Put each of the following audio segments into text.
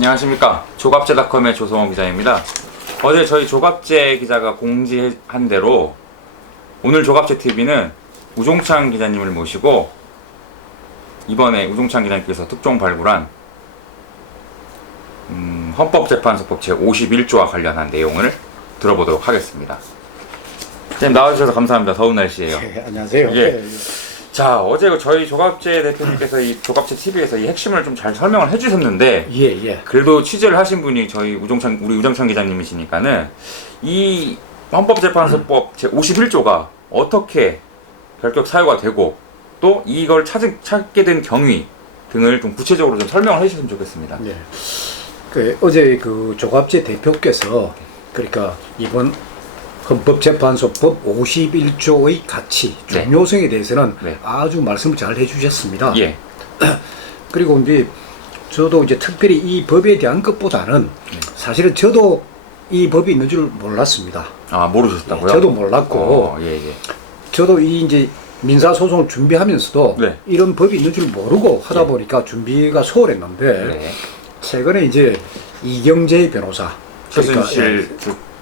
안녕하십니까. 조갑제닷컴의 조성호 기자입니다. 어제 저희 조갑제 기자가 공지한 대로 오늘 조갑제TV는 우종찬 기자님을 모시고 이번에 우종찬 기자님께서 특종 발굴한 헌법재판소법 제51조와 관련한 내용을 들어보도록 하겠습니다. 선생님 나와주셔서 감사합니다. 더운 날씨에요. 네, 안녕하세요. 예. 자, 어제 저희 조갑제 대표님께서 이 조갑제 TV에서 이 핵심을 좀 잘 설명을 해주셨는데, 예. 그래도 취재를 하신 분이 저희 우리 우정찬 기자님이시니까는 이 헌법재판소법 제 51조가 어떻게 결격 사유가 되고 또 이걸 찾게 된 경위 등을 좀 구체적으로 좀 설명을 해주셨으면 좋겠습니다. 네. 어제 그 조갑제 대표께서 그러니까 이번 헌법재판소법 51조의 가치, 중요성에 대해서는 아주 말씀을 잘 해주셨습니다. 예. 그리고 이제 저도 이제 특별히 이 법에 대한 것보다는 사실은 저도 이 법이 있는 줄 몰랐습니다. 아, 모르셨다고요? 저도 몰랐고, 저도 이 이제 민사소송을 준비하면서도 이런 법이 있는 줄 모르고 하다 보니까 준비가 소홀했는데, 최근에 이제 이경재 변호사, 최순실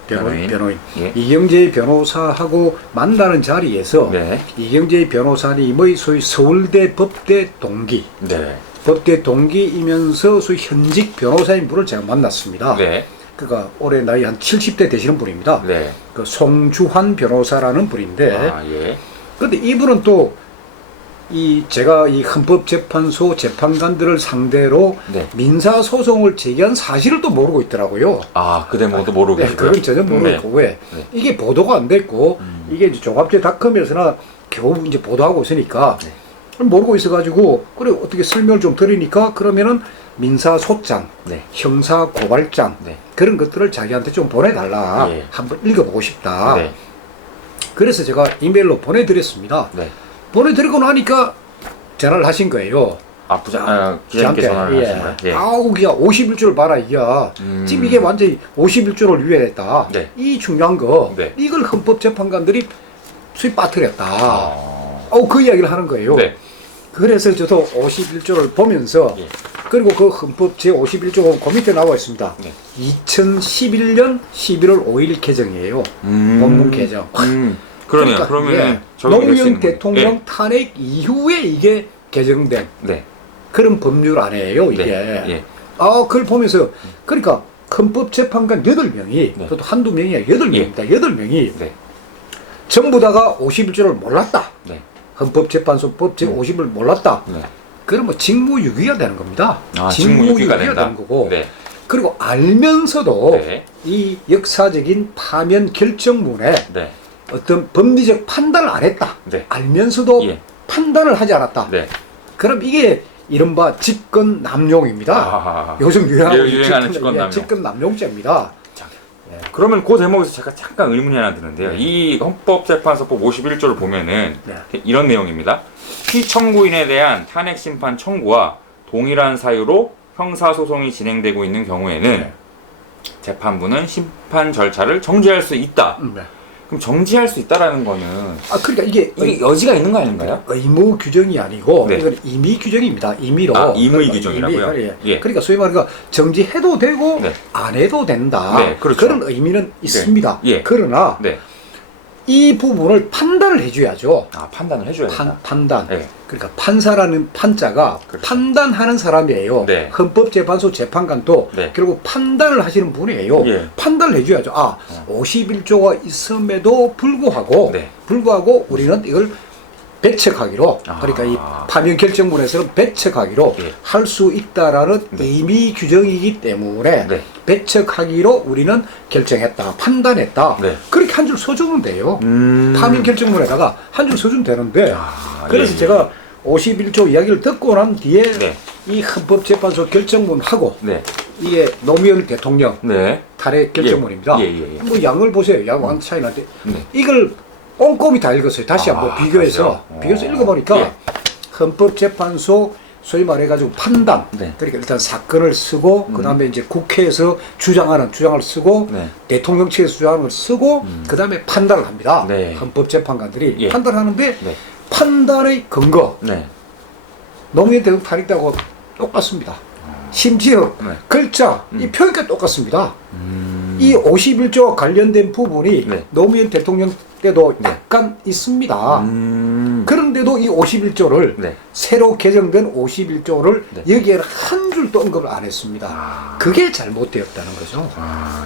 변호인. 이경재 변호사하고 만나는 자리에서 이경재 변호사님의 소위 서울대 법대 동기, 법대 동기이면서 소위 현직 변호사인 분을 제가 만났습니다. 그러니까 올해 나이 한 70대 되시는 분입니다. 그 송주환 변호사라는 분인데, 그런데 이분은 또 제가 이 헌법재판소 재판관들을 상대로 민사소송을 제기한 사실을 또 모르고 있더라고요. 아, 그 대목도 모르고 계시고요? 그건 전혀 모르고 왜? 이게 보도가 안 됐고, 이게 이제 조갑제닷컴에서나 겨우 이제 보도하고 있으니까 모르고 있어가지고, 그래 어떻게 설명을 좀 드리니까 그러면은 민사소장, 형사고발장 그런 것들을 자기한테 좀 보내달라. 한번 읽어보고 싶다. 그래서 제가 이메일로 보내드렸습니다. 보내드리고 나니까 전화를 하신 거예요. 기자님께 전화를 하신 거예요? 아우, 그냥 51조를 봐라, 이야. 지금 이게 완전히 51조를 위반했다. 이 중요한 거, 이걸 헌법재판관들이 수입 빠뜨렸다. 그 이야기를 하는 거예요. 그래서 저도 51조를 보면서, 그리고 그 헌법 제51조가 그 밑에 나와 있습니다. 2011년 11월 5일 개정이에요. 본문 개정. 그러면 노무현 대통령 탄핵 이후에 이게 개정된 그런 법률 아니에요, 이게. 그걸 보면서, 그러니까 헌법재판관 8명이, 또 한두 명이 아니라 8명입니다. 8명이 전부 다가 51조를 몰랐다. 헌법재판소법 제50을 몰랐다. 그러면 직무유기가 되는 겁니다. 직무유기가 되는 거고. 그리고 알면서도 이 역사적인 파면 결정문에 어떤 법리적 판단을 안 했다. 알면서도 판단을 하지 않았다. 그럼 이게 이른바 직권남용입니다. 요즘 유행하는 직권남용. 직권남용죄입니다. 그러면 그 대목에서 제가 잠깐 의문이 하나 드는데요. 이 헌법재판소법 51조를 보면은 이런 내용입니다. 피청구인에 대한 탄핵심판 청구와 동일한 사유로 형사소송이 진행되고 있는 경우에는 재판부는 심판 절차를 정지할 수 있다. 그럼 정지할 수 있다라는 거는 그러니까 이게 여지가 있는 거 아닌가요? 의무 규정이 아니고 이건 임의 규정입니다. 임의로. 임의 규정이라고요? 그러니까 소위 말해서 정지해도 되고 안 해도 된다. 그런 의미는 있습니다. 그러나 이 부분을 판단을 해줘야죠. 판단을 해줘야 된다. 판단. 그러니까 판사라는 판자가 판단하는 사람이에요. 헌법재판소 재판관도 결국 판단을 하시는 분이에요. 판단을 해줘야죠. 51조가 있음에도 불구하고 우리는 이걸 배척하기로, 그러니까 이 파면 결정문에서는 배척하기로 할 수 있다라는 임의 규정이기 때문에 배척하기로 우리는 결정했다, 판단했다. 그렇게 한 줄 써주면 돼요. 파면 결정문에다가 한 줄 써주면 되는데, 그래서 제가 51조 이야기를 듣고 난 뒤에 이 헌법재판소 결정문하고 이게 노무현 대통령 탄핵 결정문입니다. 뭐 양을 보세요. 양 완 차이 나는데 이걸 꼼꼼히 다 읽었어요. 다시 한번 비교해서 읽어보니까 헌법재판소 소위 말해가지고 판단, 그러니까 일단 사건을 쓰고 그 다음에 이제 국회에서 주장을 쓰고 대통령 측에서 주장하는 걸 쓰고 그 다음에 판단을 합니다. 헌법재판관들이 판단하는데 판단의 근거 노무현 대통령 탄핵하고 똑같습니다. 심지어 네. 글자, 이 표현까지 똑같습니다. 이 51조와 관련된 부분이 네. 노무현 대통령 때도 네. 약간 있습니다. 그런데도 이 51조를 네. 새로 개정된 51조를 네. 여기에 한 줄도 언급을 안 했습니다. 그게 잘못되었다는 거죠.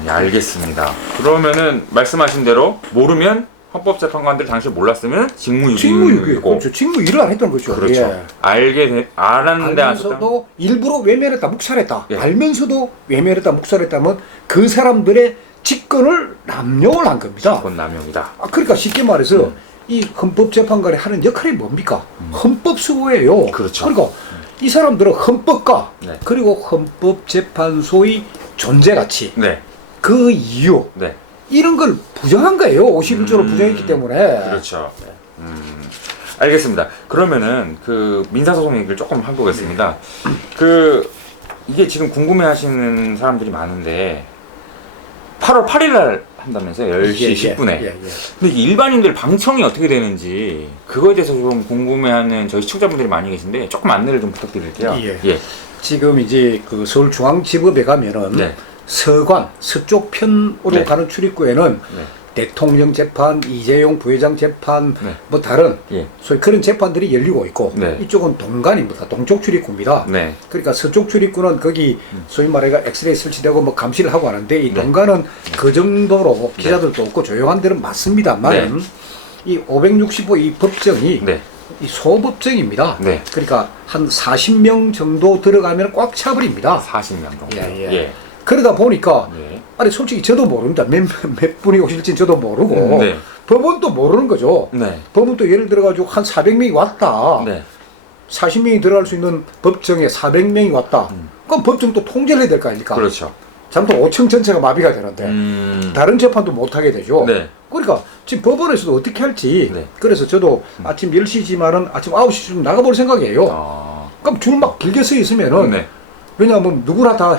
예, 알겠습니다. 그러면은 말씀하신 대로 모르면 헌법재판관들 당시 몰랐으면 직무유기고 그렇죠. 직무유기를 안 했던 거죠. 그렇죠. 예. 알았는데 알면서도 일부러 외면했다, 묵살했다. 예. 알면서도 외면했다, 묵살했다면 그 사람들의 직권을 남용을 한 겁니다. 직권 남용이다. 그러니까 쉽게 말해서 이 헌법재판관이 하는 역할이 뭡니까? 헌법수호예요. 그렇죠. 그러니까 이 사람들은 헌법과 네. 그리고 헌법재판소의 존재가치, 네. 그 이유, 네. 이런 걸 부정한 거예요. 51조를 부정했기 때문에. 그렇죠. 알겠습니다. 그러면은 그 민사소송 얘기를 조금 해보겠습니다. 이게 지금 궁금해하시는 사람들이 많은데 8월 8일 날 한다면서요? 10시 10분에. 근데 일반인들 방청이 어떻게 되는지 그거에 대해서 좀 궁금해하는 저희 시청자분들이 많이 계신데 조금 안내를 좀 부탁드릴게요. 예. 지금 이제 그 서울중앙지법에 가면은 네. 서관, 서쪽 편으로 네. 가는 출입구에는 네. 대통령 재판, 이재용 부회장 재판, 네. 뭐 다른 예. 소위 그런 재판들이 열리고 있고 네. 이쪽은 동간입니다. 동쪽 출입구입니다. 네. 그러니까 서쪽 출입구는 거기 소위 말해가 엑스레이 설치되고 뭐 감시를 하고 하는데 이 동간은 그 정도로 기자들도 없고 조용한 데는 맞습니다만 이 565 이 법정이 네. 이 소법정입니다. 네. 그러니까 한 40명 정도 들어가면 꽉 차버립니다. 40명 정도. 예. 그러다 보니까 아니 솔직히 저도 모릅니다. 몇 분이 오실지는 저도 모르고 네. 법원도 모르는 거죠. 네. 법원도 예를 들어가지고 한 400명이 왔다. 네. 40명이 들어갈 수 있는 법정에 400명이 왔다. 그럼 법정도 통제를 해야 될 거 아닙니까? 그렇죠. 잘못 5층 전체가 마비가 되는데 다른 재판도 못하게 되죠. 네. 그러니까 지금 법원에서도 어떻게 할지 네. 그래서 저도 아침 10시지만은 아침 9시쯤 나가볼 생각이에요. 그럼 줄 막 길게 서 있으면은 네. 왜냐하면 누구나 다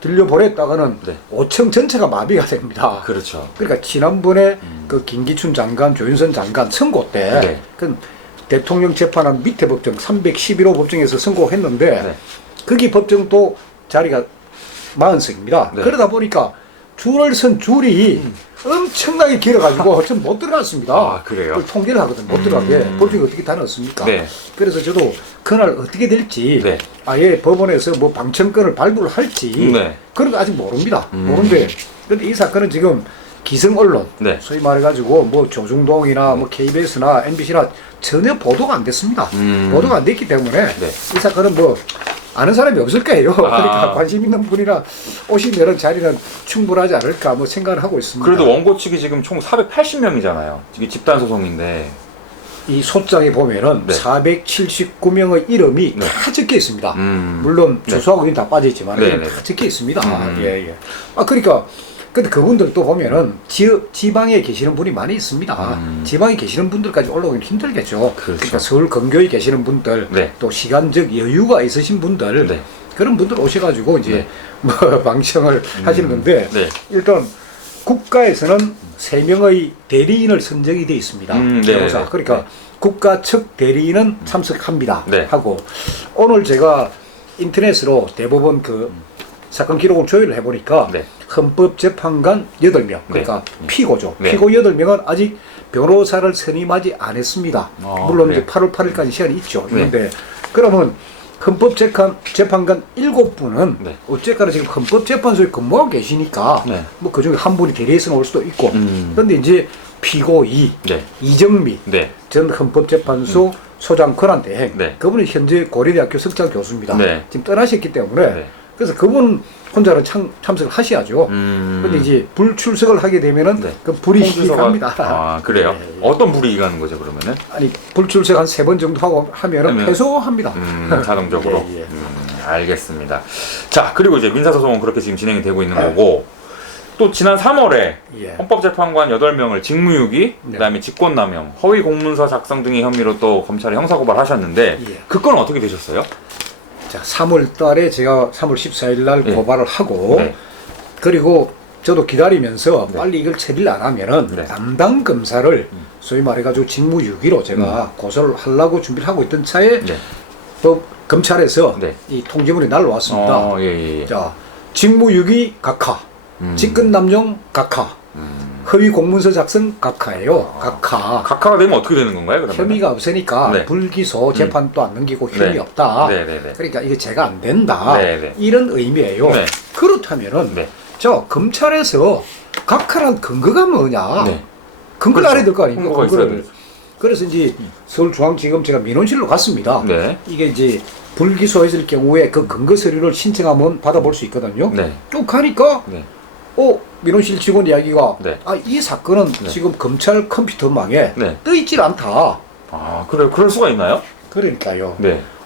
들려보냈다가는 네. 5층 전체가 마비가 됩니다. 그렇죠. 그러니까 지난번에 그 김기춘 장관, 조윤선 장관 선고 때 그 대통령 재판한 밑에 법정 311호 법정에서 선고했는데 거기 법정도 자리가 40석입니다. 그러다 보니까 줄을 선 줄이 엄청나게 길어가지고 전 못 들어갔습니다. 아, 그래요? 통계를 하거든 못 들어가게. 법정이 어떻게 다 넣습니까? 그래서 저도 그날 어떻게 될지 아예 법원에서 뭐 방청권을 발부를 할지 그런 거 아직 모릅니다. 모르는데 근데 이 사건은 지금 기성 언론 소위 말해가지고 뭐 조중동이나 뭐 KBS나 MBC나 전혀 보도가 안 됐습니다. 보도가 안 됐기 때문에 이 사건은 뭐 아는 사람이 없을 거예요. 그러니까 관심 있는 분이나 오시면 자리는 충분하지 않을까 뭐 생각을 하고 있습니다. 그래도 원고 측이 지금 총 480명이잖아요. 이게 집단 소송인데 이 소장에 보면은 479명의 이름이 다 적혀 있습니다. 물론 주소하고 이름 다 빠져 있지만 이름 다 적혀 있습니다. 그러니까 근데 그분들 또 보면은 지방에 계시는 분이 많이 있습니다. 지방에 계시는 분들까지 올라오기는 힘들겠죠. 그러니까 서울 근교에 계시는 분들, 또 시간적 여유가 있으신 분들, 그런 분들 오셔가지고 이제 뭐 방청을 하시는 건데 일단 국가에서는 3명의 대리인을 선정이 되어 있습니다. 변호사. 그러니까 국가 측 대리인은 참석합니다. 하고 오늘 제가 인터넷으로 대법원 그 사건 기록을 조회를 해보니까 헌법재판관 8명, 그러니까 피고죠. 피고 8명은 아직 변호사를 선임하지 않았습니다. 물론 이제 8월 8일까지 시간이 있죠. 그런데 그러면 헌법재판관 7분은 어쨌거나 지금 헌법재판소에 근무하고 계시니까 뭐 그중에 한 분이 대리해서 올 수도 있고 그런데 이제 피고 2, 이정미 전 헌법재판소 소장 권한대행 그분은 현재 고려대학교 석장 교수입니다. 지금 떠나셨기 때문에 그래서 그분 혼자는 참석을 하셔야죠. 근데 이제 불출석을 하게 되면은 그 불이익이 갑니다. 아, 그래요? 어떤 불이익이 가는 거죠, 그러면은? 아니, 불출석 한 3번 정도 하고 하면은 패소합니다. 자동적으로. 알겠습니다. 자, 그리고 이제 민사소송은 그렇게 지금 진행이 되고 있는 거고, 또 지난 3월에 헌법재판관 8명을 직무유기, 그다음에 직권남용, 허위 공문서 작성 등의 혐의로 또 검찰에 형사고발하셨는데 그 건은 어떻게 되셨어요? 자, 3월 달에 제가 3월 14일 날 고발을 하고 그리고 저도 기다리면서 빨리 이걸 처리를 안 하면은 담당 검사를 소위 말해가지고 직무유기로 제가 고소를 하려고 준비를 하고 있던 차에 검찰에서 네. 이 통지문이 날라왔습니다. 예. 자, 직무유기 각하, 직권남용 각하, 허위 공문서 작성 각하예요. 각하. 각하가 되면 어떻게 되는 건가요? 그러면? 혐의가 없으니까 네. 불기소 재판도 안 넘기고 혐의 없다. 그러니까 이게 죄가 안 된다. 이런 의미예요. 그렇다면은 저 검찰에서 각하란 근거가 뭐냐? 근거를 알아야 될 거 아닙니까? 근거를. 그래서 이제 서울중앙지검 제가 민원실로 갔습니다. 이게 이제 불기소했을 경우에 그 근거 서류를 신청하면 받아볼 수 있거든요. 또 가니까 민원실 직원 이야기가 이 사건은 지금 검찰 컴퓨터망에 떠 있질 않다. 아, 그래, 그럴 수가 있나요? 그러니까요.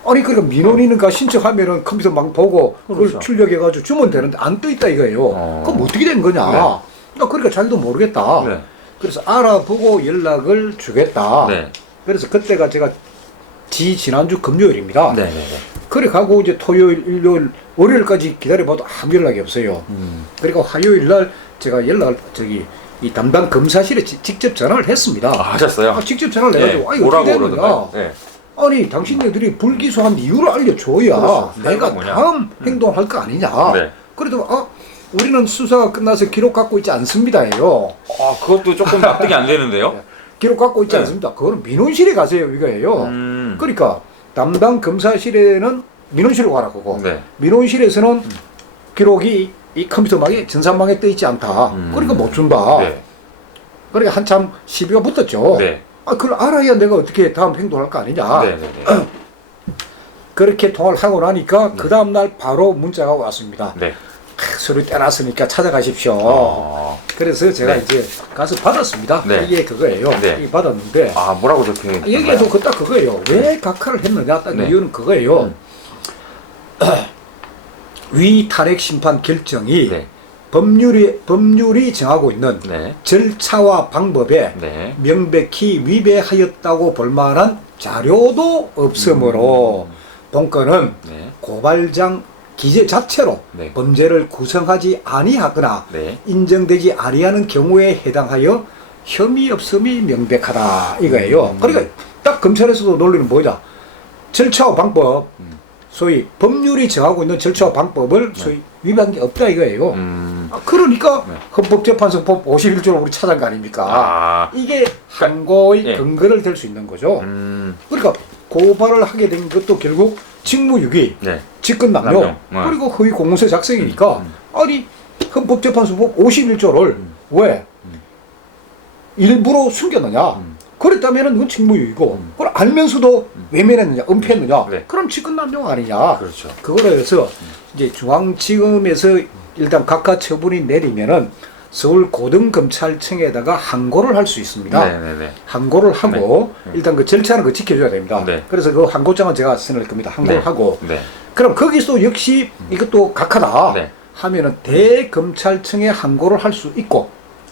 아니 그러니까 민원인인가 신청하면은 컴퓨터망 보고 그걸 출력해가지고 주면 되는데 안 떠 있다 이거예요. 그럼 어떻게 된 거냐? 그러니까 자기도 모르겠다. 그래서 알아보고 연락을 주겠다. 그래서 그때가 제가 지난주 금요일입니다. 그래 가고 이제 토요일, 일요일, 월요일까지 기다려봐도 아무 연락이 없어요. 그리고 화요일 날 제가 연락을 이 담당 검사실에 직접 전화를 했습니다. 하셨어요? 직접 전화를 해가지고 이거 어떻게 된 거냐? 아니 당신네들이 불기소한 이유를 알려줘야 내가 다음 행동할 거 아니냐? 그래도 우리는 수사가 끝나서 기록 갖고 있지 않습니다예요. 그것도 조금 납득이 안 되는데요? 기록 갖고 있지 않습니다. 그거는 민원실에 가세요 이거예요. 그러니까 담당 검사실에는 민원실로 가라 그거. 민원실에서는 기록이 이 컴퓨터망에 전산망에 떠 있지 않다. 그러니까 못 준다. 그러니까 한참 시비가 붙었죠. 그걸 알아야 내가 어떻게 다음 행동할 거 아니냐. 그렇게 통화를 하고 나니까 그 다음날 바로 문자가 왔습니다. 서류 떼놨으니까 찾아가십시오. 그래서 제가 이제 가서 받았습니다. 이게 그거예요. 이게 받았는데 뭐라고 적혀있나요? 여기에도 딱 그거예요. 왜 각하를 했느냐 딱 이유는 그거예요. 위 탄핵 심판 결정이 법률이 정하고 있는 절차와 방법에 명백히 위배하였다고 볼 만한 자료도 없으므로 본건은 고발장 기재 자체로 범죄를 구성하지 아니하거나 인정되지 아니하는 경우에 해당하여 혐의 없음이 명백하다 이거예요. 그러니까 딱 검찰에서도 논리는 뭐냐? 절차와 방법, 소위 법률이 정하고 있는 절차와 방법을 소위 위반한 게 없다 이거예요. 그러니까 헌법재판소법 51조를 우리 찾은 거 아닙니까? 이게 항고의 근거를 댈 수 있는 거죠. 그러니까 고발을 하게 된 것도 결국 직무유기, 직권남용, 그리고 허위 공문서 작성이니까 아니 헌법재판소법 51조를 왜 일부러 숨겼느냐? 그랬다면은 그건 직무유기고 그걸 알면서도 외면했느냐, 은폐했느냐? 그럼 직권남용 아니냐? 그거를 해서 이제 중앙지검에서 일단 각하 처분이 내리면은 서울 고등검찰청에다가 항고를 할 수 있습니다. 항고를 하고 일단 그 절차는 그 지켜줘야 됩니다. 그래서 그 항고장은 제가 써낼 겁니다. 항고를 하고 그럼 거기서 역시 이것도 각하다 하면은 대검찰청에 항고를 할 수 있고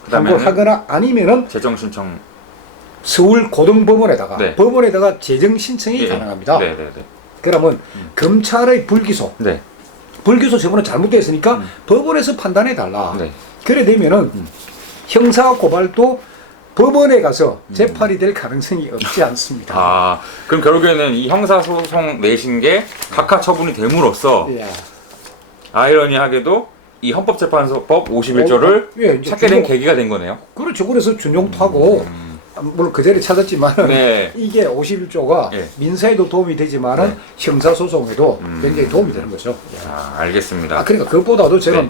항고를 하거나 아니면은 재정신청 서울 고등법원에다가 법원에다가 재정 신청이 가능합니다. 그러면 검찰의 불기소 불기소 처분은 잘못됐으니까 법원에서 판단해 달라. 그래 되면은 형사 고발도 법원에 가서 재판이 될 가능성이 없지 않습니다. 그럼 결국에는 이 형사소송 내신 게 각하 처분이 됨으로써 아이러니하게도 이 헌법재판소법 51조를 찾게 된 계기가 된 거네요. 그렇죠. 그래서 준용하고 물론 그 자리에 찾았지만 이게 51조가 민사에도 도움이 되지만 형사소송에도 굉장히 도움이 되는 거죠. 알겠습니다. 그러니까 그것보다도 제가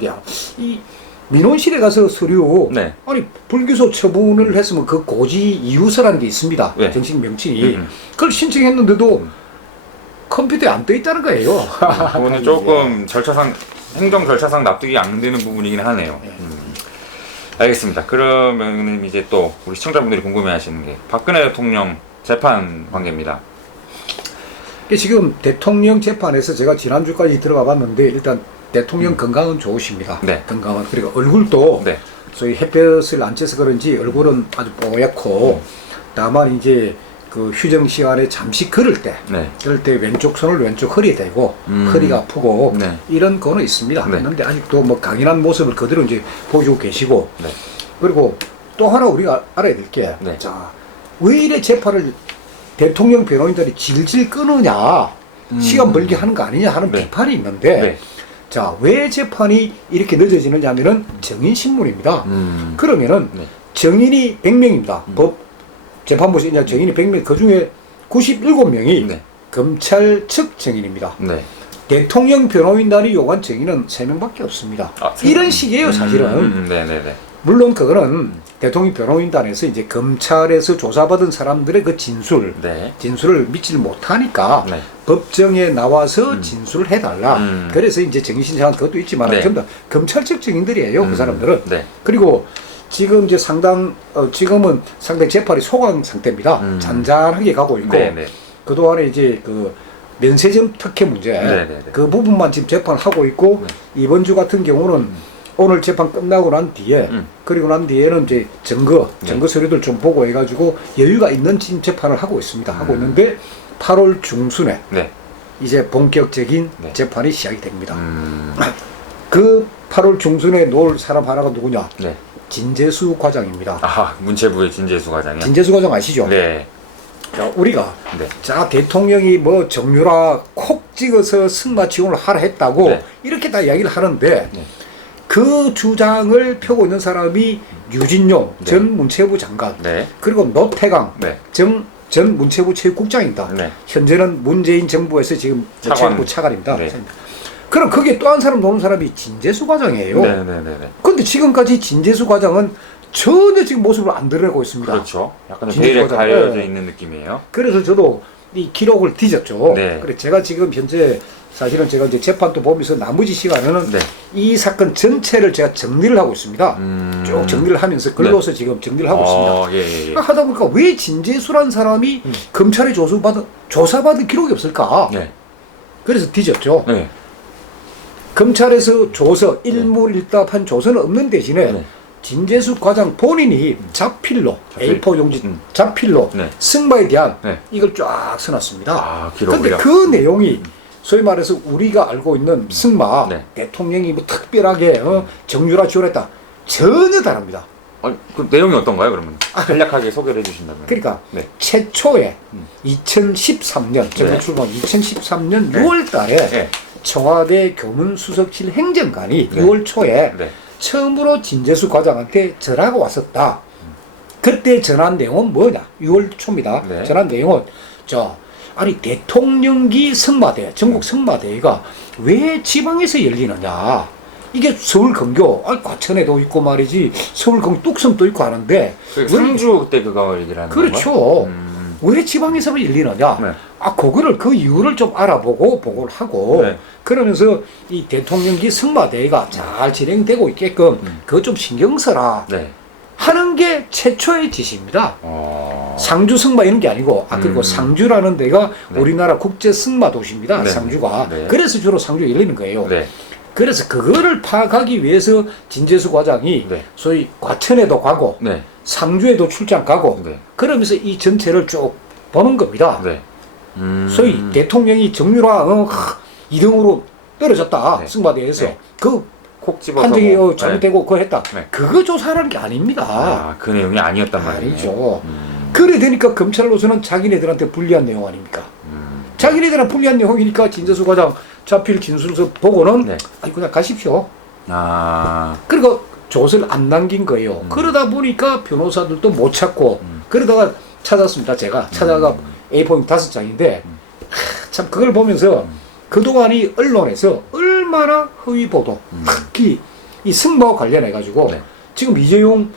이 민원실에 가서 서류 아니 불기소 처분을 했으면 그 고지 이유서라는 게 있습니다. 정식 명칭이 그걸 신청했는데도 컴퓨터에 안 떠 있다는 거예요. 그거는 조금 절차상 행정 절차상 납득이 안 되는 부분이긴 하네요. 알겠습니다. 그러면 이제 또 우리 시청자분들이 궁금해하시는 게 박근혜 대통령 재판 관계입니다. 지금 대통령 재판에서 제가 지난주까지 들어가 봤는데 일단 대통령 건강은 좋으십니다. 건강은. 그리고 얼굴도 소위 햇볕을 안 쬐서 그런지 얼굴은 아주 뽀얗고 다만 이제 그 휴정 시간에 잠시 걸을 때 왼쪽 손을 왼쪽 허리에 대고 허리가 아프고 이런 거는 있습니다. 그런데 아직도 뭐 강인한 모습을 그대로 이제 보여주고 계시고 그리고 또 하나 우리가 알아야 될 게 자, 왜 이래 재판을 대통령 변호인들이 질질 끄느냐 시간 벌게 하는 거 아니냐 하는 비판이 있는데 네. 자, 왜 재판이 이렇게 늦어지느냐 하면은 정인신문입니다. 그러면은 네. 정인이 100명입니다. 법 재판부에서 이제 정인이 100명, 그 중에 97명이 네. 검찰 측 정인입니다. 네. 대통령 변호인단이 요구한 정인은 3명밖에 없습니다. 이런 식이에요, 사실은. 네네네. 물론 그거는 대통령 변호인단에서 이제 검찰에서 조사받은 사람들의 그 진술을 믿지를 못하니까 네. 법정에 나와서 진술을 해달라. 그래서 이제 정신상한 그것도 있지만 네. 전부 다 검찰 측 증인들이에요, 그 사람들은. 네. 그리고 지금 이제 지금은 상당히 재판이 소강 상태입니다. 잔잔하게 가고 있고 네네. 그동안에 이제 그 면세점 특혜 문제 네네네. 그 부분만 지금 재판하고 있고 이번 주 같은 경우는 오늘 재판 끝나고 난 뒤에 그리고 난 뒤에는 이제 증거 서류들 좀 보고 해가지고 여유가 있는 지금 재판을 하고 있습니다. 하고 있는데 8월 중순에 네. 이제 본격적인 네. 재판이 시작이 됩니다. 그 8월 중순에 놓을 사람 하나가 누구냐? 네. 진재수 과장입니다. 아, 문체부의 진재수 과장이요? 진재수 과장 아시죠? 네. 자, 우리가 네. 자 대통령이 뭐 정유라 콕 찍어서 승마 지원을 하라 했다고 네. 이렇게 다 이야기를 하는데 네. 그 주장을 펴고 있는 사람이 유진용 네. 전 문체부 장관 네. 그리고 노태강 네. 전 문체부 체육국장입니다. 네. 현재는 문재인 정부에서 지금 문체부 차관입니다. 네. 그럼 거기에 또 한 사람 노는 사람이 진재수 과장이에요. 네네네. 그런데 지금까지 진재수 과장은 전혀 지금 모습을 안 드러내고 있습니다. 그렇죠. 약간 진재수 베일에 과장. 가려져 네. 있는 느낌이에요. 그래서 저도 이 기록을 뒤졌죠. 네. 그래 제가 지금 현재 사실은 제가 이제 재판도 보면서 나머지 시간에는 네. 이 사건 전체를 제가 정리를 하고 있습니다. 쭉 정리를 하면서 글로서 네. 지금 정리를 하고 있습니다. 예. 하다 보니까 왜 진재수란 사람이 검찰에 조사받은 기록이 없을까? 네. 그래서 뒤졌죠. 네. 검찰에서 일물일답한 조서는 없는 대신에 네. 진재수 과장 본인이 자필로 A4 용지 자필로 네. 승마에 대한 네. 이걸 쫙 써놨습니다. 아, 그런데 기록을요? 그 내용이 소위 말해서 우리가 알고 있는 승마 네. 대통령이 뭐 특별하게 정유라 지원했다 전혀 다릅니다. 그 내용이 어떤가요, 그러면? 간략하게 소개를 해주신다면. 그러니까 네. 최초에 2013년 정부 출범 2013년 네. 6월 달에 네. 청와대 교문수석실 행정관이 네. 6월 초에 네. 처음으로 진재수 과장한테 전화가 왔었다. 그때 전한 내용은 뭐냐? 6월 초입니다. 네. 전한 내용은 아니 대통령기 승마대, 전국 승마대회가 왜 지방에서 열리느냐? 이게 서울 근교, 과천에도 있고 말이지, 서울 근 뚝섬도 있고 하는데 상주 그때 그거 얘기를 하는 건가요? 그렇죠. 왜 지방에서만 열리느냐? 네. 그거를 그 이유를 좀 알아보고 보고를 하고 네. 그러면서 이 대통령기 승마대회가 잘 진행되고 있게끔 그거 좀 신경 써라 네. 하는 게 최초의 지시입니다. 상주 승마 이런 게 아니고 그리고 상주라는 데가 네. 우리나라 국제 승마 도시입니다. 네. 상주가. 네. 그래서 주로 상주에 열리는 거예요. 네. 그래서 그거를 파악하기 위해서 진재수 과장이 네. 소위 과천에도 가고 네. 상주에도 출장 가고 네. 그러면서 이 전체를 쭉 보는 겁니다. 네. 소위 대통령이 정유라 2등으로 떨어졌다. 네. 승마대에서 네. 그 콕 집어서 판정이 뭐, 잘못되고 그거 했다. 네. 그거 조사하는 게 아닙니다. 그 내용이 아니었단 말이에요. 아니죠. 그래 되니까 검찰로서는 자기네들한테 불리한 내용 아닙니까? 자기네들한테 불리한 내용이니까 진재수 과장 자필 진술서 보고는 네. 그냥 가십시오. 아. 그리고 조서를 안 남긴 거예요. 그러다 보니까 변호사들도 못 찾고 그러다가 찾았습니다. 제가 찾아가 A4 5장인데 참 그걸 보면서 그동안이 언론에서 얼마나 허위 보도 특히 이 승마와 관련해 가지고 네. 지금 이재용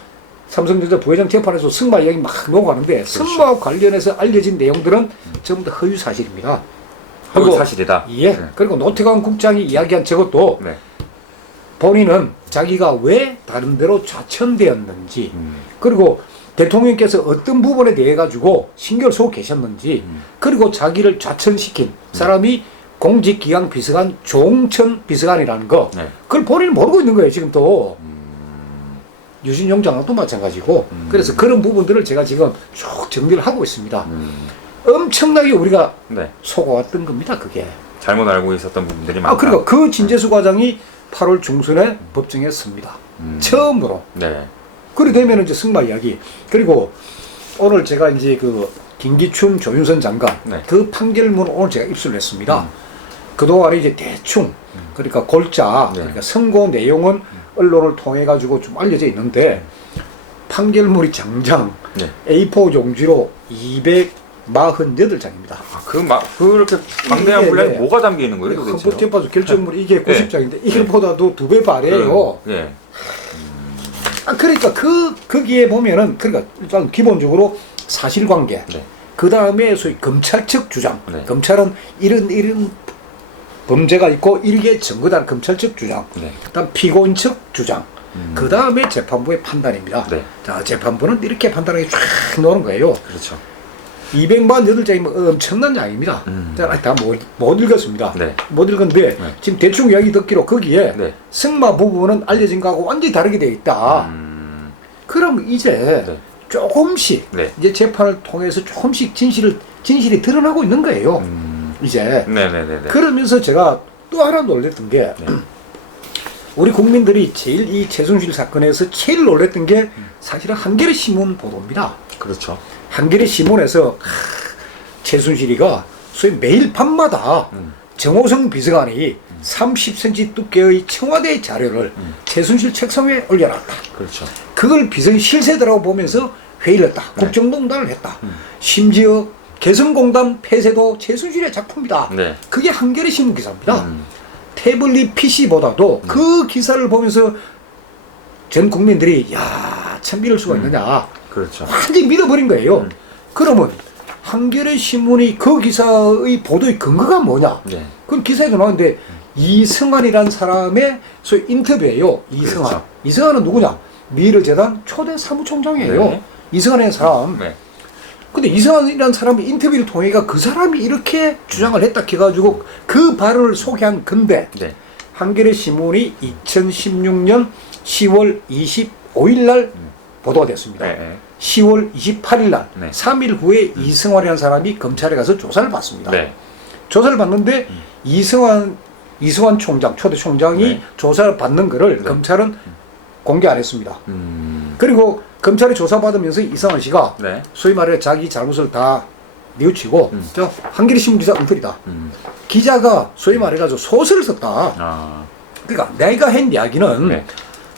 삼성전자 부회장 재판에서 승마 이야기 막 녹아가는데 그렇죠. 승마와 관련해서 알려진 내용들은 전부 다 허위 사실입니다. 허위 사실이다. 예. 네. 그리고 노태강 국장이 이야기한 저것도 네. 본인은 자기가 왜 다른 데로 좌천되었는지 그리고 대통령께서 어떤 부분에 대해 가지고 신경을 쓰고 계셨는지 그리고 자기를 좌천시킨 사람이 공직기강 비서관 종천 비서관이라는 거 네. 그걸 본인은 모르고 있는 거예요 지금 또 유진용 장관도 마찬가지고 그래서 그런 부분들을 제가 지금 쭉 정리를 하고 있습니다. 엄청나게 우리가 네. 속아왔던 겁니다 그게. 잘못 알고 있었던 부분들이 많다. 그리고 그 진재수 과장이 8월 중순에 법정에 섭니다. 처음으로. 네. 그래 되면 이제 승마 이야기. 그리고 오늘 제가 이제 그 김기춘, 조윤선 장관 네. 그 판결문을 오늘 제가 입수를 했습니다. 그동안에 이제 대충 그러니까 골자 네. 그러니까 선고 내용은 언론을 통해 가지고 좀 알려져 있는데 판결문이 장장 네. A4 용지로 248장입니다. 아, 그렇게 방대한 분량에 네. 뭐가 담겨 있는 거예요, 도대체? 헌법재판소 결정문이 이게 네. 90장인데 이게보다도 2배 발해요. 네. 그러니까 거기에 보면은 그러니까 일단 기본적으로 사실관계. 네. 그 다음에 소위 검찰 측 주장. 네. 검찰은 이런 범죄가 있고 이게 증거다. 검찰 측 주장. 네. 그다음 피고인 측 주장. 그 다음에 재판부의 판단입니다. 네. 자, 재판부는 이렇게 판단하게 쫙 놓는 거예요. 그렇죠. 248장이면 엄청난 양입니다. 자, 다 못 읽었습니다. 네. 못 읽었는데 네. 지금 대충 이야기 듣기로 거기에 네. 승마 부분은 알려진 거하고 완전히 다르게 되어 있다. 그럼 이제 네. 조금씩 네. 이제 재판을 통해서 조금씩 진실이 드러나고 있는 거예요. 이제 네네네. 그러면서 제가 또 하나 놀랬던 게 네. 우리 국민들이 제일 이 최순실 사건에서 제일 놀랬던 게 사실은 한겨레 신문 보도입니다. 그렇죠. 한겨레 신문에서 최순실이가 소위 매일 밤마다 정호성 비서관이 30cm 두께의 청와대 자료를 최순실 책상 위에 올려놨다. 그렇죠. 그걸 비서실세더라고 보면서 회의를 했다. 네. 국정농단을 했다. 심지어 개성공단 폐쇄도 최순실의 작품이다. 네. 그게 한겨레 신문 기사입니다. 태블릿 PC보다도 그 기사를 보면서 전 국민들이 야, 참 이럴 수가 있느냐. 그렇죠. 완전히 믿어버린 거예요. 그러면 한겨레 신문이 그 기사의 보도의 근거가 뭐냐? 네. 그건 기사에도 나오는데 이승환이라는 사람의 소위 인터뷰예요. 이승환. 그렇죠. 이승환은 누구냐? 미르재단 초대 사무총장이에요. 네. 이승환이라는 사람. 네. 근데 이승환이라는 사람의 인터뷰를 통해가 그 사람이 이렇게 주장을 했다 해가지고 그 발언을 소개한 건데 네. 한겨레 신문이 2016년 10월 25일 날 보도가 됐습니다. 네. 10월 28일 날 네. 3일 후에 이승환이라는 사람이 검찰에 가서 조사를 받습니다. 네. 조사를 받는데 이승환 총장, 초대 총장이 네. 조사를 받는 거를 네. 검찰은 공개 안 했습니다. 그리고 검찰이 조사받으면서 이승환 씨가 네. 소위 말해 자기 잘못을 다 뉘우치고 저 한겨레 신문 기사 엉터리다. 기자가 소위 말해가지고 소설을 썼다. 아. 그러니까 내가 한 이야기는 네.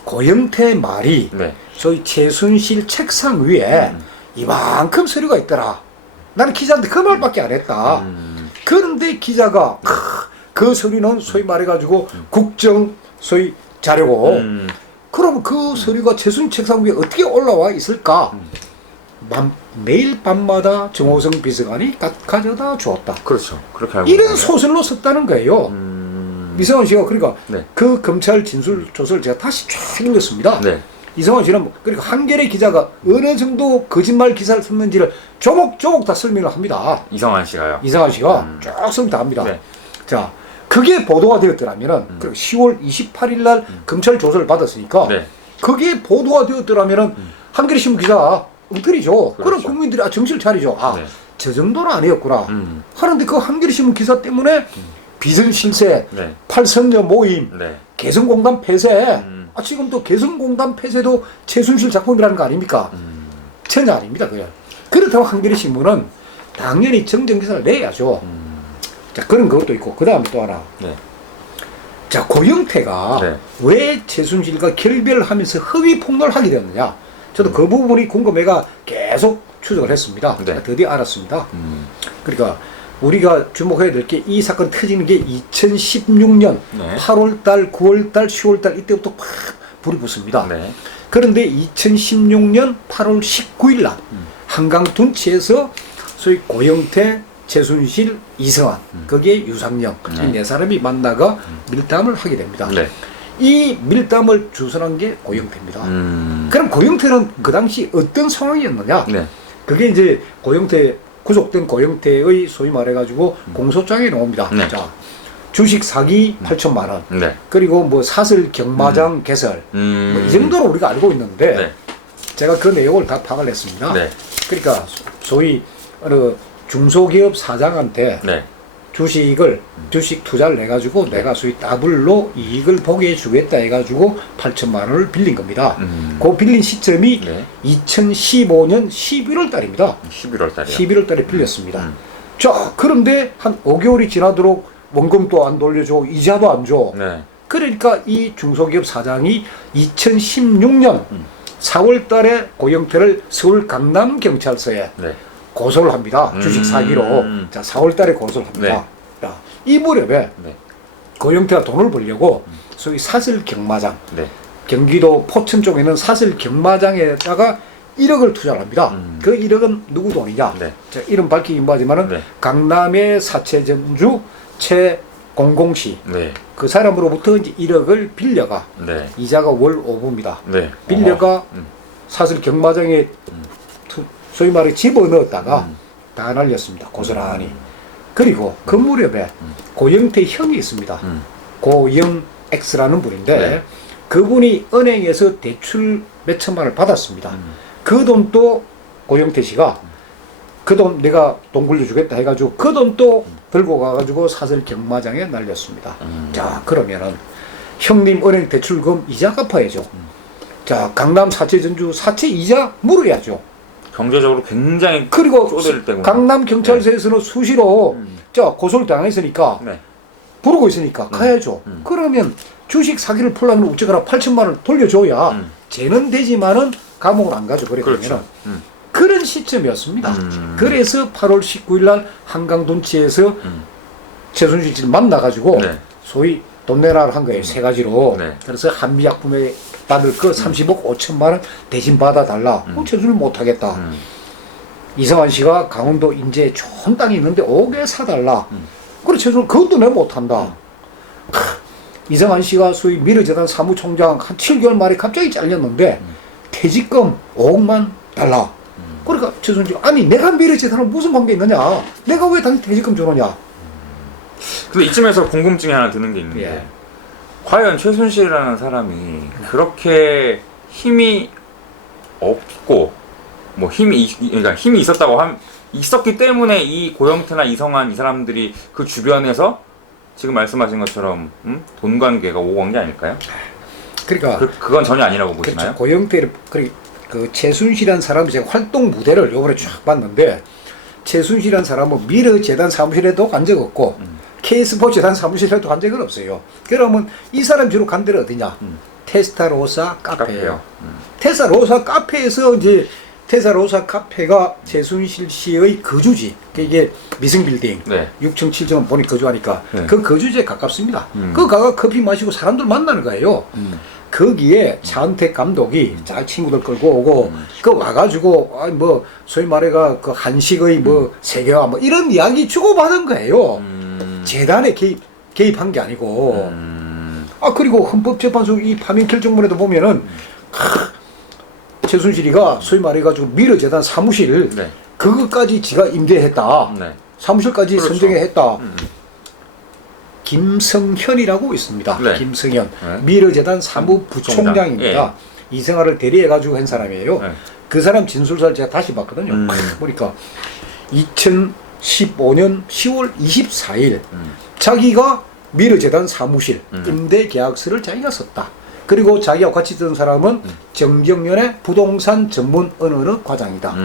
고영태 말이 네. 소위 최순실 책상 위에 이만큼 서류가 있더라. 나는 기자한테 그 말밖에 안 했다. 그런데 기자가 그 서류는 소위 말해가지고 국정 소위 자료고 그럼 그 서류가 최순실 책상 위에 어떻게 올라와 있을까? 매일 밤마다 정호성 비서관이 가져다 주었다. 그렇죠. 그렇게 알고 이런 있나요? 소설로 썼다는 거예요. 이승환 씨가 그러니까 네. 그 검찰 진술 조서를 제가 다시 쫙 읽었습니다. 네. 이승환 씨는 그러니까 한겨레 기자가 어느 정도 거짓말 기사를 썼는지를 조목조목 다 설명을 합니다. 이성환 씨가요. 이승환 씨가 쫙 설명 다 합니다. 네. 자, 그게 보도가 되었더라면은 10월 28일 날 검찰 조사를 받았으니까 네. 그게 보도가 되었더라면은 한겨레 신문 기자 엉터리죠. 그럼 그렇죠. 국민들이 정신을 차리죠. 아, 네. 저 정도는 아니었구나. 하는데 그 한겨레 신문 기사 때문에 비선실세, 네. 팔선녀 모임, 네. 개성공단 폐쇄. 지금 또 개성공단 폐쇄도 최순실 작품이라는 거 아닙니까? 전혀 아닙니다. 그게. 그렇다고 한겨레 신문은 당연히 정정기사를 내야죠. 자, 그런 것도 있고 그 다음에 또 하나. 네. 자, 고영태가 네. 왜 최순실과 결별을 하면서 허위 폭로를 하게 되었느냐. 저도 그 부분이 궁금해가 계속 추적을 했습니다. 네. 드디어 알았습니다. 그러니까 우리가 주목해야 될 게 이 사건 터지는 게 2016년 네. 8월달, 9월달, 10월달 이때부터 팍 불이 붙습니다. 네. 그런데 2016년 8월 19일 날 한강 둔치에서 소위 고영태, 최순실, 이승환, 거기에 유상영 이 네 사람이 만나가 밀담을 하게 됩니다. 네. 이 밀담을 주선한 게 고영태입니다. 그럼 고영태는 그 당시 어떤 상황이었느냐? 네. 그게 이제 구속된 고영태의 소위 말해가지고 공소장에 나옵니다. 네. 자, 주식 사기 8천만 원, 네. 그리고 뭐 사설 경마장 개설, 뭐 이 정도로 우리가 알고 있는데 네. 제가 그 내용을 다 파악을 했습니다. 네. 그러니까 소위 어느 중소기업 사장한테 네. 주식을 주식 투자를 해가지고 내가 소위 더블로 이익을 보게 해주겠다 해가지고 8천만 원을 빌린 겁니다. 그 빌린 시점이 2015년 11월 달입니다. 11월 달이요? 11월 달에 빌렸습니다. 자, 그런데 한 5개월이 지나도록 원금도 안 돌려줘, 이자도 안 줘. 네. 그러니까 이 중소기업 사장이 2016년 4월 달에 고영태를 서울 강남경찰서에 고소를 합니다. 주식 사기로. 자, 4월 달에 고소를 합니다. 자, 이 무렵에 고영태가 돈을 벌려고 소위 사슬 경마장, 경기도 포천 쪽에는 사슬 경마장에다가 1억을 투자를 합니다. 그 1억은 누구 돈이냐? 자, 이름 밝히긴 뭐하지만은 강남의 사채전주 최공공씨 그 사람으로부터 이제 1억을 빌려가 이자가 월 5부입니다. 빌려가 사슬 경마장에 소위 말해 집어넣었다가 다 날렸습니다. 고스란히. 그리고 그 무렵에 고영태 형이 있습니다. 고영 X라는 분인데 그분이 은행에서 대출 몇 천만 원을 받았습니다. 그 돈도 고영태 씨가 그 돈 내가 돈 굴려주겠다 해가지고 그 돈도 들고 가가지고 사슬 경마장에 날렸습니다. 자, 그러면은 형님 은행 대출금 이자 갚아야죠. 자, 강남 사채전주 사채 이자 물어야죠. 경제적으로 굉장히 그리고 쪼들 때문에 강남 경찰서에서는 수시로 자, 고소를 당했으니까 부르고 있으니까 가야죠. 그러면 주식 사기를 풀려면 어쩌거나 8천만 원을 돌려줘야 쟤는 되지만은 감옥을 안 가죠. 그러면은 그런 시점이었습니다. 그래서 8월 19일 날 한강둔치에서 최순실 씨를 만나가지고 소위 돈 내라를 한 거예요. 세 가지로. 그래서 한미약품에 받을 거 30억 5천만 원 대신 받아달라. 최순실 못하겠다. 이성환 씨가 강원도 인제에 좋은 땅이 있는데 5개 사달라. 그래 최순실 그것도 내가 못한다. 이성환 씨가 소위 미르재단 사무총장 한 7개월 만에 갑자기 잘렸는데 퇴직금 5억만 달라. 그러니까 최순실 아니 내가 미르재단하고 무슨 관계 있느냐. 내가 왜 당신 퇴직금 주느냐. 근데 이쯤에서 궁금증이 하나 드는 게 있는데 과연 최순실이라는 사람이 그렇게 힘이 없고 뭐 그러니까 힘이 있었기 때문에 이 고영태나 이성환 이 사람들이 그 주변에서 지금 말씀하신 것처럼 돈 관계가 오고 간 게 아닐까요? 그러니까 그건 전혀 아니라고 보시나요? 그렇죠. 고영태를 그 최순실이라는 사람 제가 활동 무대를 요번에 쫙 봤는데 최순실이라는 사람은 미르재단 사무실에도 간 적 없고 K스포츠재단 사무실에도 간 적은 없어요. 그러면 이 사람 주로 간 데는 어디냐? 테스타로사 카페예요. 테스타로사 카페에서 이제 테스타로사 카페가 최순실 씨의 거주지. 이게 미승빌딩 6층 7층은 본인 거주하니까 그 거주지에 가깝습니다. 그 가가 커피 마시고 사람들 만나는 거예요. 거기에 차은택 감독이 자 친구들 끌고 오고 그 와가지고 뭐 소위 말해가 그 한식의 뭐 세계화 뭐 이런 이야기 주고받은 거예요. 재단에 개입한 게 아니고. 그리고 헌법재판소 이 파면 결정문에도 보면은 최순실이가 소위 말해가지고 미르재단 사무실 그것까지 지가 임대했다. 사무실까지 선정해 했다. 김성현이라고 있습니다. 김성현 미르재단 사무부총장입니다. 이생활을 대리해가지고 한 사람이에요. 그 사람 진술서를 제가 다시 봤거든요. 보니까 2015년 10월 24일 자기가 미르재단 사무실 임대 계약서를 자기가 썼다. 그리고 자기와 같이 있던 사람은 정경련의 부동산 전문 어느 과장이다.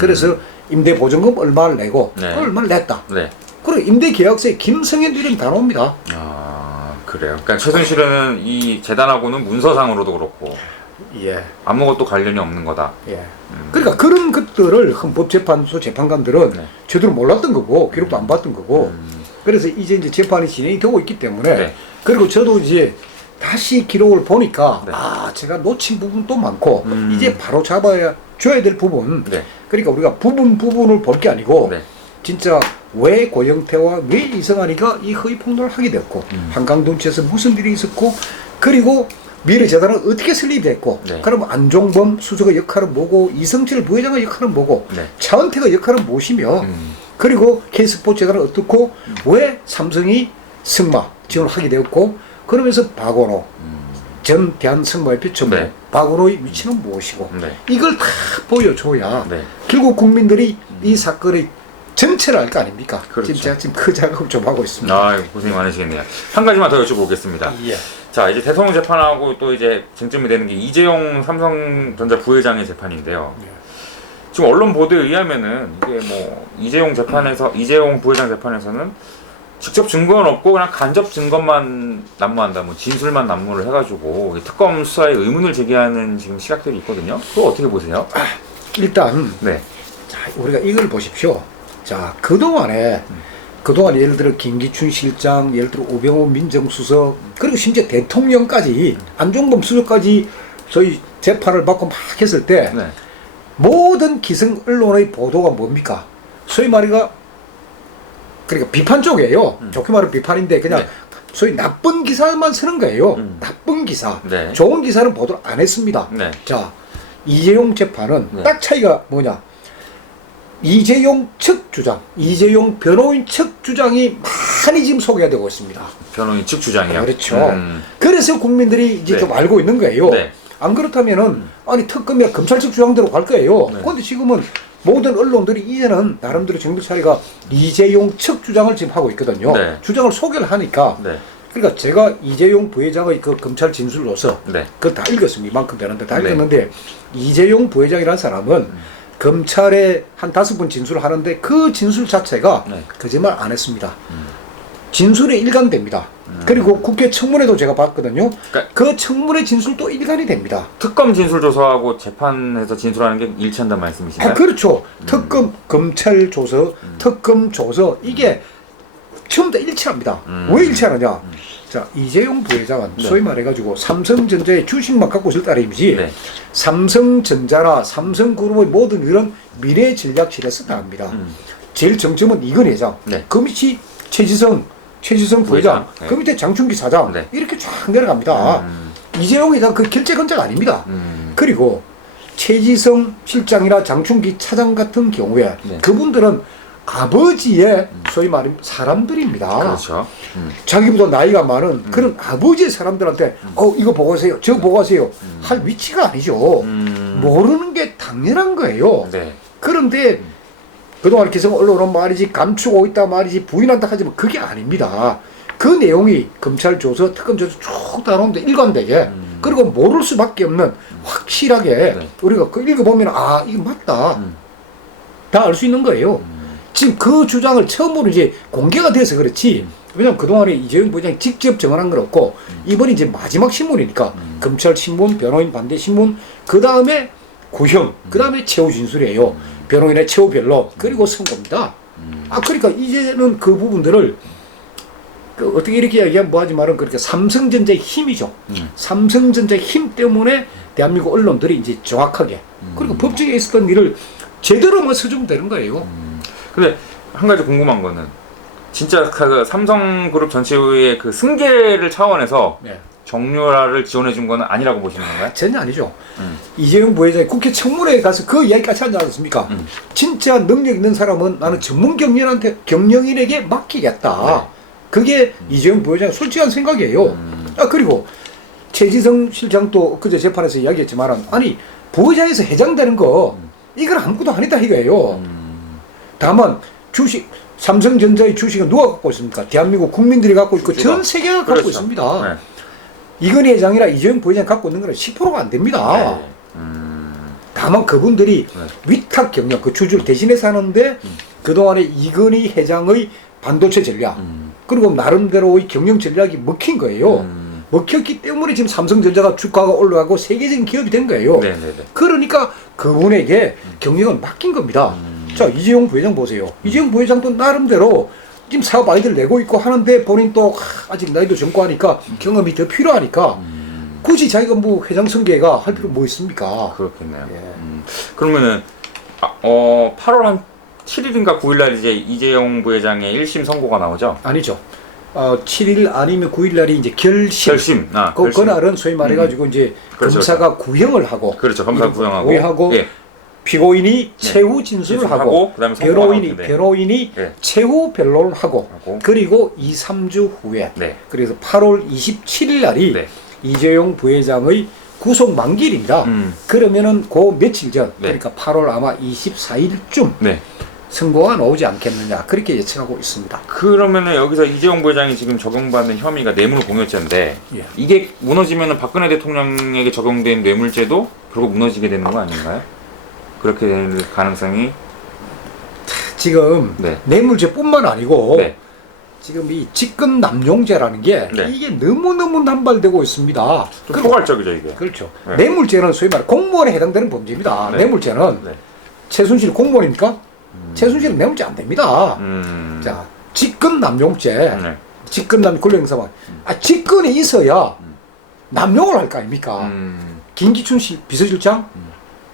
그래서 임대 보증금 얼마를 내고 얼마를 냈다. 그리고 임대 계약서에 김성현 이름이 다 나옵니다. 그래요. 그러니까 최순실은 이 재단하고는 문서상으로도 그렇고 아무것도 관련이 없는 거다. 그러니까 그런 것들을 헌법재판소 재판관들은 제대로 몰랐던 거고 기록도 안 봤던 거고 그래서 이제 재판이 진행이 되고 있기 때문에 그리고 저도 이제 다시 기록을 보니까 제가 놓친 부분도 많고 이제 바로 잡아야 줘야 될 부분 그러니까 우리가 부분을 볼 게 아니고 진짜 왜 고영태와 왜 이성환이가 이 허위 폭로를 하게 됐고 한강둔치에서 무슨 일이 있었고 그리고 미르재단은 어떻게 설립됐고 그럼 안종범 수석의 역할은 뭐고 이성철 부회장의 역할은 뭐고 차은택의 역할은 무엇이며 그리고 K스포츠재단은 어떻고 왜 삼성이 승마 지원을 하게 되었고 그러면서 박원호 전 대한승마협회 전무 박원호의 위치는 무엇이고 이걸 다 보여줘야 결국 국민들이 이 사건의 전체를 알 거 아닙니까? 그렇죠. 지금 제가 지금 그 작업을 좀 하고 있습니다. 아, 고생이 많으시겠네요. 한 가지만 더 여쭤보겠습니다. 예. 자, 이제 대통령 재판하고 또 이제 쟁점이 되는 게 이재용 삼성전자 부회장의 재판인데요. 예. 지금 언론 보도에 의하면은 이게 뭐 이재용 부회장 재판에서는 직접 증거는 없고 그냥 간접 증거만 난무한다, 뭐 진술만 난무를 해가지고 특검 수사에 의문을 제기하는 지금 시각들이 있거든요. 그거 어떻게 보세요? 일단 네. 자, 우리가 이걸 보십시오. 자, 그동안에 예를 들어 김기춘 실장, 예를 들어 우병우 민정수석, 그리고 심지어 대통령까지 안종범 수석까지 저희 재판을 받고 막 했을 때 네. 모든 기성 언론의 보도가 뭡니까? 소위 말해가 그러니까 비판 쪽이에요. 좋게 말하면 비판인데 그냥 네. 소위 나쁜 기사만 쓰는 거예요. 나쁜 기사. 네. 좋은 기사는 보도를 안 했습니다. 네. 자, 이재용 재판은 네. 딱 차이가 뭐냐? 이재용 측 주장, 이재용 변호인 측 주장이 많이 지금 소개가 되고 있습니다. 변호인 측 주장이요. 그렇죠. 그래서 국민들이 이제 네. 좀 알고 있는 거예요. 네. 안 그렇다면은 아니 특검이야 검찰 측 주장대로 갈 거예요. 네. 그런데 지금은 모든 언론들이 이제는 나름대로 정부 차례가 이재용 측 주장을 지금 하고 있거든요. 네. 주장을 소개를 하니까. 네. 그러니까 제가 이재용 부회장의 그 검찰 진술로서 네. 그거 다 읽었습니다. 이만큼 되는데 다 네. 읽었는데 이재용 부회장이라는 사람은 검찰에 한 5번 진술을 하는데 그 진술 자체가 네. 거짓말 안 했습니다. 진술에 일관됩니다. 그리고 국회 청문회도 제가 봤거든요. 그러니까 그 청문회 진술도 일관이 됩니다. 특검 진술 조서하고 재판에서 진술하는 게 일치한다는 말씀이신가요? 그렇죠. 특검 검찰 조서, 특검 조서 이게 전부 다 일치합니다. 왜 일치하느냐? 자, 이재용 부회장은 네. 소위 말해가지고 삼성전자의 주식만 갖고 있을 따름이지 네. 삼성전자나 삼성그룹의 모든 이런 미래 전략실에서 다 합니다. 제일 정점은 이건 회장, 네. 그 밑이 최지성 부회장, 네. 그 밑에 장충기 사장 네. 이렇게 쫙 내려갑니다. 이재용 회장 그 결재건자가 아닙니다. 그리고 최지성 실장이나 장충기 차장 같은 경우에 네. 그분들은 아버지의 소위 말하면 사람들입니다. 그렇죠. 자기보다 나이가 많은 그런 아버지의 사람들한테 이거 보고 하세요, 저거 보고 하세요 할 위치가 아니죠. 모르는 게 당연한 거예요. 네. 그런데 그동안 기성 언론은 말이지 감추고 있다 말이지 부인한다 하지만 그게 아닙니다. 그 내용이 검찰 조서, 특검 조서 쭉 다루는데 일관되게 그리고 모를 수밖에 없는 확실하게 네. 우리가 그 읽어보면 아 이거 맞다 다 알 수 있는 거예요. 지금 그 주장을 처음으로 이제 공개가 돼서 그렇지. 왜냐면 그동안에 이재용 부회장이 직접 정언한 건 없고 이번이 이제 마지막 신문이니까 검찰 신문, 변호인 반대 신문, 그 다음에 구형, 그 다음에 최후 진술이에요. 변호인의 최후 변론, 그리고 선고입니다. 그러니까 이제는 그 부분들을 어떻게 이렇게 이야기하면 뭐하지만은 그렇게 삼성전자의 힘이죠. 삼성전자의 힘 때문에 대한민국 언론들이 이제 정확하게 그리고 법정에 있었던 일을 제대로만 써주면 되는 거예요. 근데 한 가지 궁금한 거는 진짜 그 삼성그룹 전체의 그 승계를 차원에서 네. 정유라를 지원해 준 거는 아니라고 보시는 건가요? 전혀 아니죠. 이재용 부회장이 국회 청문회에 가서 그 이야기까지 하지 않았습니까? 진짜 능력 있는 사람은 나는 전문 경영인에게 맡기겠다. 네. 그게 이재용 부회장의 솔직한 생각이에요. 그리고 최지성 실장도 그제 재판에서 이야기했지만 아니 부회장에서 회장되는 거 이건 아무것도 아니다 이거예요. 다만 주식 삼성전자의 주식은 누가 갖고 있습니까? 대한민국 국민들이 갖고 있고 전 세계가 갖고 그렇죠. 있습니다. 네. 이건희 회장이나 이재용 부회장이 갖고 있는 거는 10%가 안 됩니다. 네. 다만 그분들이 네. 위탁 경영, 그 주주를 대신해서 하는데 그동안에 이건희 회장의 반도체 전략 그리고 나름대로의 경영 전략이 먹힌 거예요. 먹혔기 때문에 지금 삼성전자가 주가가 올라가고 세계적인 기업이 된 거예요. 네네네. 그러니까 그분에게 경영을 맡긴 겁니다. 자, 이재용 부회장 보세요. 이재용 부회장도 나름대로 지금 사업 아이디어를 내고 있고 하는데 본인 또 아직 나이도 젊고 하니까 경험이 더 필요하니까 굳이 자기가 뭐 회장 승계가 할 필요 뭐 있습니까? 그렇겠네요. 예. 그러면은 8월 한 7일인가 9일 날 이제 이재용 부회장의 1심 선고가 나오죠? 아니죠. 7일 아니면 9일 날이 이제 결심. 그날은 소위 말해가지고 이제 그렇죠. 검사가 구형을 하고. 그렇죠. 검사 구형하고. 구형하고 예. 피고인이 최후 진술을 하고 그다음에 변호인이 네. 최후 변론을 하고 그리고 2, 3주 후에 네. 그래서 8월 27일 날이 네. 이재용 부회장의 구속 만기일입니다. 그러면은 그 며칠 전 네. 그러니까 8월 아마 24일쯤 네. 선고가 나오지 않겠느냐 그렇게 예측하고 있습니다. 그러면은 여기서 이재용 부회장이 지금 적용받는 혐의가 뇌물공여죄인데 예. 이게 무너지면은 박근혜 대통령에게 적용된 뇌물죄도 결국 무너지게 되는 거 아닌가요? 그렇게 될 가능성이 지금 네. 뇌물죄뿐만 아니고 네. 지금 이 직권남용죄라는 게 네. 이게 너무너무 남발되고 있습니다. 좀 포괄적이죠 이게. 그렇죠. 네. 뇌물죄는 소위 말해 공무원에 해당되는 범죄입니다. 네. 뇌물죄는 네. 최순실 공무원입니까? 최순실은 뇌물죄 안 됩니다. 자, 직권남용죄. 네. 직권남 권력행사만. 직권이 있어야 남용을 할 거 아닙니까? 김기춘 씨 비서실장?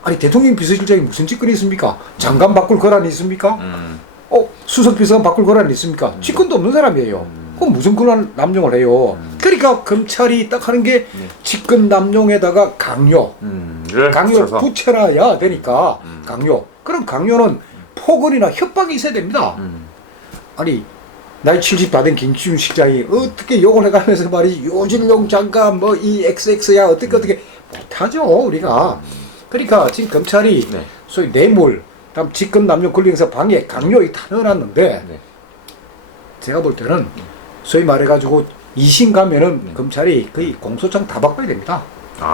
아니 대통령 비서실장이 무슨 직권이 있습니까? 장관 바꿀 권한이 있습니까? 수석 비서관 바꿀 권한이 있습니까? 직권도 없는 사람이에요. 그럼 무슨 권한 남용을 해요? 그러니까 검찰이 딱 하는 게 직권 남용에다가 강요를 붙여놔야 되니까 강요. 그럼 강요는 폭언이나 협박이 있어야 됩니다. 아니 나이 70 다 된 김기춘 실장이 어떻게 욕을 해가면서 말이지 요진용 장관 뭐 이 XX야 어떻게 못하죠 우리가. 그러니까 지금 검찰이 네. 소위 뇌물, 다음 직권 남용 권리행사 방해 강요에 다뤄놨는데 네. 제가 볼 때는 소위 말해가지고 2심 가면은 검찰이 거의 공소장 다 바꿔야 됩니다.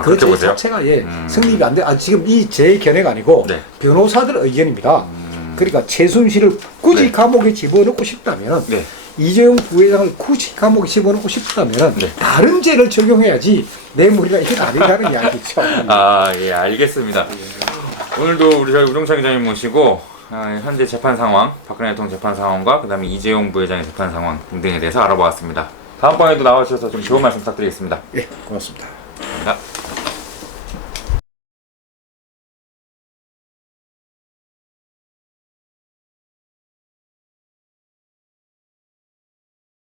그 죄 자체가 성립이 안 돼. 지금 이 제 견해가 아니고 네. 변호사들 의견입니다. 그러니까 최순실을 굳이 네. 감옥에 집어넣고 싶다면 네. 이재용 부회장을 굳이 감옥에 집어넣고 싶다면 네. 다른 죄를 적용해야지 뇌물이나 이게 아니라는 이야기죠. 예, 알겠습니다. 오늘도 우리 저희 우종찬 기자님 모시고 현재 재판 상황, 박근혜 대통령 재판 상황과 그다음에 이재용 부회장의 재판 상황 등등에 대해서 알아보았습니다. 다음번에도 나와주셔서 좀 좋은 말씀 부탁드리겠습니다. 예, 고맙습니다. 감사합니다.